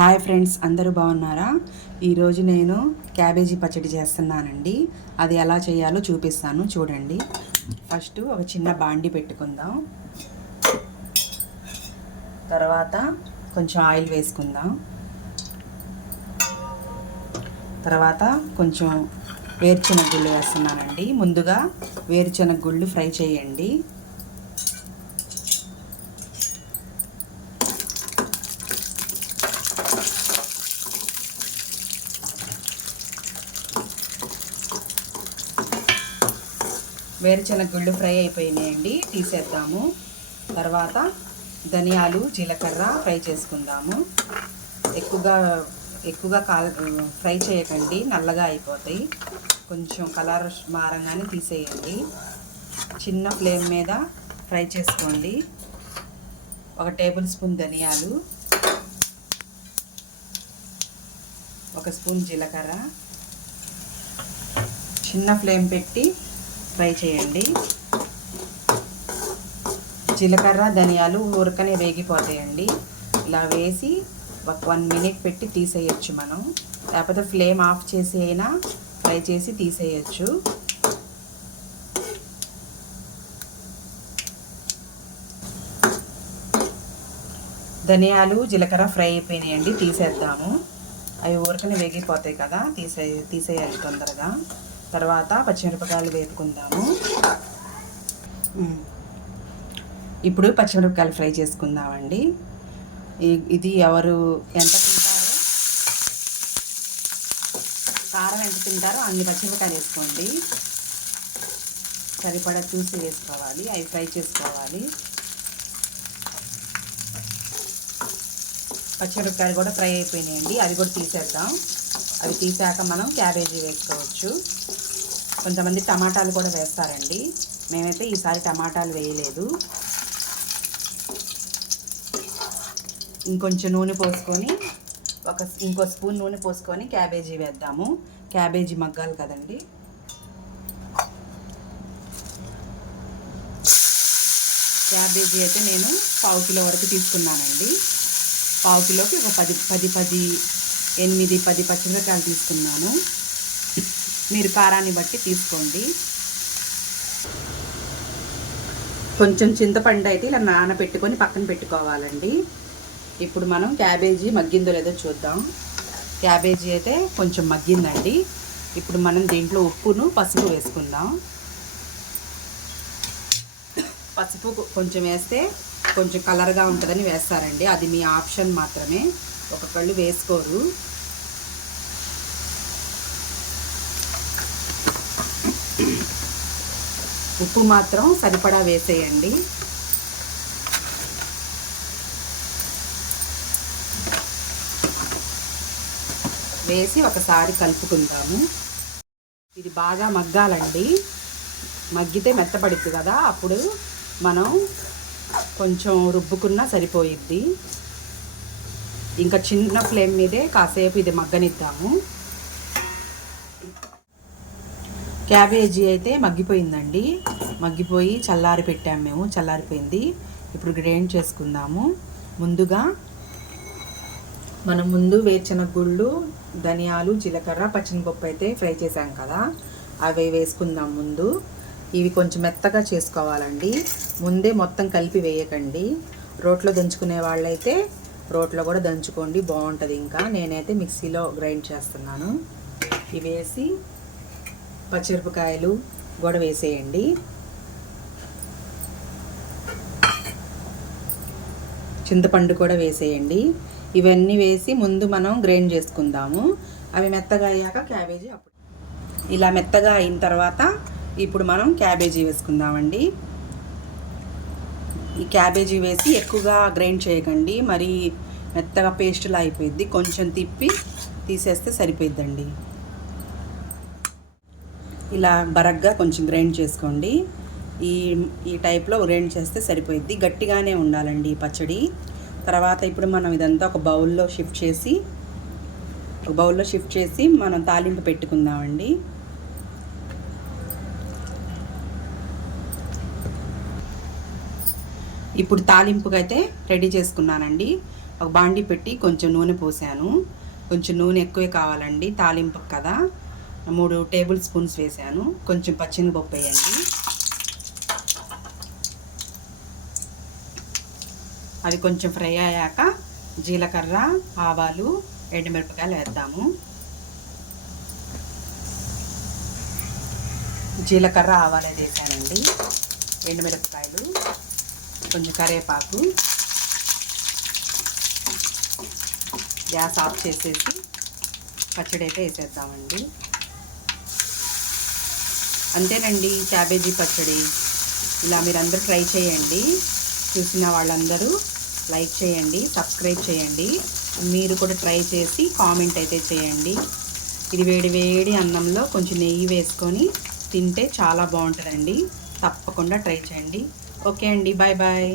Hi friends, అందరూ బాగున్నారా? ఈరోజు నేను క్యాబేజీ పచ్చడి చేస్తున్నానండి. అది ఎలా చేయాలో చూపిస్తాను, చూడండి. ఫస్ట్ ఒక చిన్న బాండి పెట్టుకుందాం. తర్వాత కొంచెం ఆయిల్ వేసుకుందాం. తర్వాత కొంచెం వేరుశనగ గుళ్ళు వేస్తున్నానండి. ముందుగా వేరుశనగ గుళ్ళు ఫ్రై చేయండి. వేరుశనగ గుళ్ళు ఫ్రై అయిపోయినాయండి, తీసేద్దాము. తర్వాత ధనియాలు, జీలకర్ర ఫ్రై చేసుకుందాము. ఎక్కువగా ఫ్రై చేయకండి, నల్లగా అయిపోతాయి. కొంచెం కలర్ మారంగానే తీసేయండి. చిన్న ఫ్లేమ్ మీద ఫ్రై చేసుకోండి. 1 టేబుల్ స్పూన్ ధనియాలు, 1 స్పూన్ జీలకర్ర చిన్న ఫ్లేమ్ పెట్టి ఫ్రై చేయండి. జీలకర్ర, ధనియాలు ఊరకనే వేగిపోతాయండి. ఇలా వేసి ఒక 1 మినిట్ పెట్టి తీసేయచ్చు మనం. లేకపోతే ఫ్లేమ్ ఆఫ్ చేసి అయినా ఫ్రై చేసి తీసేయచ్చు. ధనియాలు, జీలకర్ర ఫ్రై అయిపోయినాయండి, తీసేద్దాము. అవి ఊరకనే వేగిపోతాయి కదా, తీసేయాలి తొందరగా. తర్వాత పచ్చిమిరపకాయలు వేపుకుందాము. ఇప్పుడు పచ్చిమిరపకాయలు ఫ్రై చేసుకుందామండి. ఇది ఎవరు ఎంత తింటారో, కారం ఎంత తింటారో అన్ని పచ్చిమిరపకాయలు వేసుకోండి. సరిపడా చూసి వేసుకోవాలి. అవి ఫ్రై చేసుకోవాలి. పచ్చిమిరపకాయలు కూడా ఫ్రై అయిపోయినాయండి, అది కూడా తీసేద్దాం. అవి తీసాక మనం క్యాబేజీ వేసుకోవచ్చు. కొంతమంది టమాటాలు కూడా వేస్తారండి. మేమైతే ఈసారి టమాటాలు వేయలేదు. ఇంకొంచెం నూనె పోసుకొని ఇంకో స్పూన్ నూనె పోసుకొని క్యాబేజీ వేద్దాము. క్యాబేజీ మగ్గాలి కదండి. క్యాబేజీ అయితే నేను 1/2 కిలో వరకు తీసుకున్నానండి. 1/2 కిలోకి ఒక 8-10 పచ్చిమిరపకాయలు తీసుకున్నాను. మీరు కారాన్ని బట్టి తీసుకోండి. కొంచెం చింతపండు అయితే ఇలా నానబెట్టుకొని పక్కన పెట్టుకోవాలండి. ఇప్పుడు మనం క్యాబేజీ మగ్గిందో లేదో చూద్దాం. క్యాబేజీ అయితే కొంచెం మగ్గిందండి. ఇప్పుడు మనం దీంట్లో ఉప్పును, పసుపు వేసుకుందాం. పసుపు కొంచెం వేస్తే కొంచెం కలర్గా ఉంటుందని వేస్తారండి. అది మీ ఆప్షన్ మాత్రమే, ఒక్కొక్కళ్ళు వేసుకోరు. ఉప్పు మాత్రం సరిపడా వేసేయండి. వేసి ఒకసారి కలుపుకుందాము. ఇది బాగా మగ్గాలండి. మగ్గితే మెత్తపడుతుంది కదా, అప్పుడు మనం కొంచెం రుబ్బుకున్నా సరిపోయిద్ది. ఇంకా చిన్న ఫ్లేమ్ మీదే కాసేపు ఇది మగ్గనిద్దాము. క్యాబేజీ అయితే మగ్గిపోయిందండి. మగ్గిపోయి చల్లారి పెట్టాము మేము, చల్లారిపోయింది. ఇప్పుడు గ్రైండ్ చేసుకుందాము. ముందుగా మనం వేరుశనగ గుళ్ళు, ధనియాలు, జీలకర్ర, పచ్చిమిరపప్పు అయితే ఫ్రై చేసాం కదా, అవి వేసుకుందాం ముందు. ఇవి కొంచెం మెత్తగా చేసుకోవాలండి. ముందే మొత్తం కలిపి వేయకండి. రోట్లో దంచుకునే వాళ్ళైతే రోట్లో కూడా దంచుకోండి, బాగుంటుంది. ఇంకా నేనైతే మిక్సీలో గ్రైండ్ చేస్తున్నాను. ఇవి వేసి పచ్చిమిరపకాయలు కూడా వేసేయండి. చింతపండు కూడా వేసేయండి. ఇవన్నీ వేసి ముందు మనం గ్రైండ్ చేసుకుందాము. అవి మెత్తగా అయ్యాక క్యాబేజీ అప్పుడు ఇలా మెత్తగా అయిన తర్వాత ఇప్పుడు మనం క్యాబేజీ వేసుకుందామండి. ఈ క్యాబేజీ వేసి ఎక్కువగా గ్రైండ్ చేయకండి, మరి మెత్తగా పేస్టులా అయిపోయింది. కొంచెం తిప్పి తీసేస్తే సరిపోయిద్దండి. ఇలా బరగ్గా కొంచెం గ్రైండ్ చేసుకోండి. ఈ టైప్లో గ్రైండ్ చేస్తే సరిపోయిద్ది. గట్టిగానే ఉండాలండి ఈ పచ్చడి. తర్వాత ఇప్పుడు మనం ఇదంతా ఒక బౌల్లో షిఫ్ట్ చేసి మనం తాలింపు పెట్టుకుందామండి. ఇప్పుడు తాలింపుకి అయితే రెడీ చేసుకున్నానండి. ఒక బాండి పెట్టి కొంచెం నూనె పోసాను. కొంచెం నూనె ఎక్కువే కావాలండి, తాలింపు కదా. 3 టేబుల్ స్పూన్స్ వేసాను. కొంచెం పచ్చిమిరపప్పు వేయండి. అవి కొంచెం ఫ్రై అయ్యాక జీలకర్ర, ఆవాలు, ఎండుమిరపకాయలు వేద్దాము. జీలకర్ర, ఆవాలు వేసానండి. ఎండుమిరపకాయలు, కొంచెం కరివేపాకు. గ్యాస్ ఆఫ్ చేసేసి పచ్చడి అయితే వేసేద్దామండి. అంతేనండి క్యాబేజీ పచ్చడి. ఇలా మీరందరూ ట్రై చేయండి. చూసిన వాళ్ళందరూ లైక్ చేయండి, సబ్స్క్రైబ్ చేయండి. మీరు కూడా ట్రై చేసి కామెంట్ అయితే చేయండి. ఇది వేడి వేడి అన్నంలో కొంచెం నెయ్యి వేసుకొని తింటే చాలా బాగుంటుందండి. తప్పకుండా ట్రై చేయండి. ఓకే అండి, బాయ్ బాయ్.